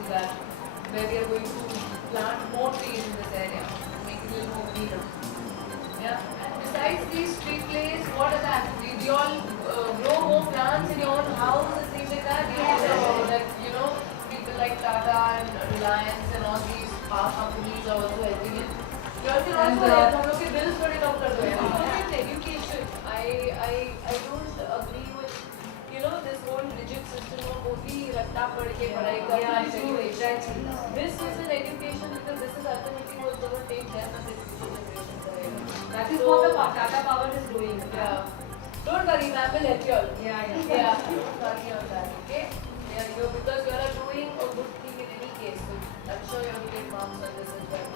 do that, where we are going to plant more trees in this area, make it a little more greener. Yeah. And besides these street plays, what are the activities? Do you all grow more plants in your own house and things like that? Like people like Tata and Reliance and all these power companies are also helping in. You all can also help. हम लोग के bills थोड़े कम कर दो यार. Education. I don't agree with this whole rigid system of only रट्टा पढ़ के पढ़ाई करना. This is an education because this is ultimately what's going to take them and the future generations. That is what the Tata Power is doing. Yeah. Don't worry, ma'am will help you all. Yeah. Don't worry on that, okay? Yeah, because you are doing a good thing in any case. So I'm sure you will get marks on this as well.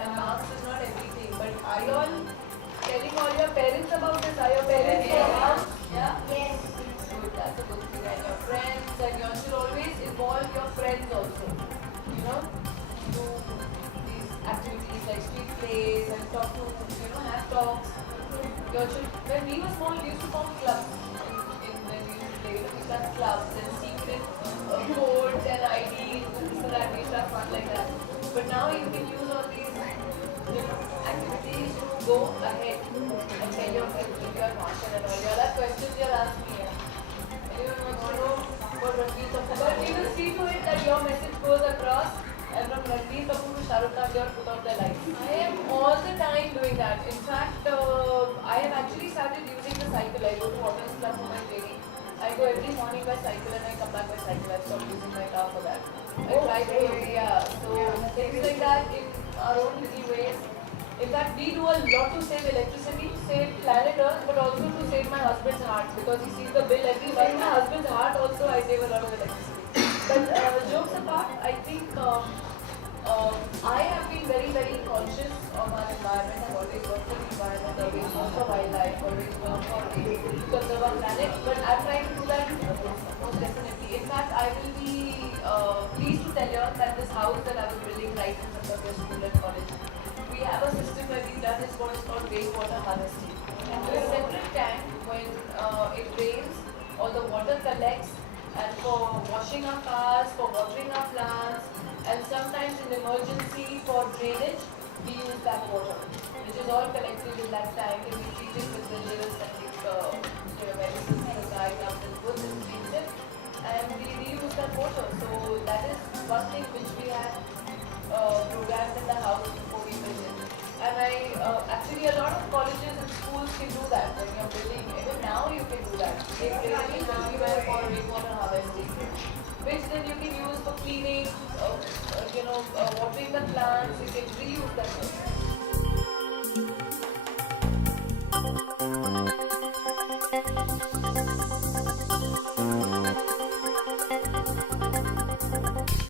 And marks is not everything. But are you all telling all your parents about this? Are your parents around? Yeah? Yes. Good, that's a good thing. And your friends, and you should always involve your friends also. Do these activities like street plays and talk to, have talks. When we were small, we used to form clubs. When we used to play, we used to have clubs and secret codes and IDs so that we used to have fun like that. But now you can use all these activities to go ahead and tell your friends if you are Marshall and all. You all have questions you'll ask me. Anyone wants to know what Ranveer Kapoor? But we will see to it that your message goes across. And from Ranveer Kapoor to Shah Rukh Khan, they all put out their lights. I am all the time doing that. In fact, I have actually started using the cycle. I go to Waters Club for my training. I go every morning by cycle and I come back by cycle. I've stopped using my car for that. I try to, so things like that in our own little ways. In fact, we do a lot to save electricity, save planet Earth, but also to save my husband's heart because he sees the bill every month. My husband's heart also, I save a lot of electricity. But jokes apart, I think I have been very, very conscious of our environment. I've always worked for the environment, always worked for wildlife, always worked for to conserve our planet. But I'm trying to do that most definitely. In fact, I will be pleased to tell you that this house that I was building right in front of your school and college, we have a system where we've done is what is called wastewater harvesting. And to a separate tank, when it rains, all the water collects, and for washing our cars, for watering our plants, and sometimes in emergency for drainage, we use that water, which is all collected in that tank, and we treat it with the little septic medicines the guy comes and puts and treats it, and we reuse that water. So that is one thing which we had programmed in the house before we built it. And actually a lot of colleges and schools can do that when you're building. Even now you can do that. They really everywhere for rainwater harvesting, which then you can use for cleaning, watering the plants. You can reuse that.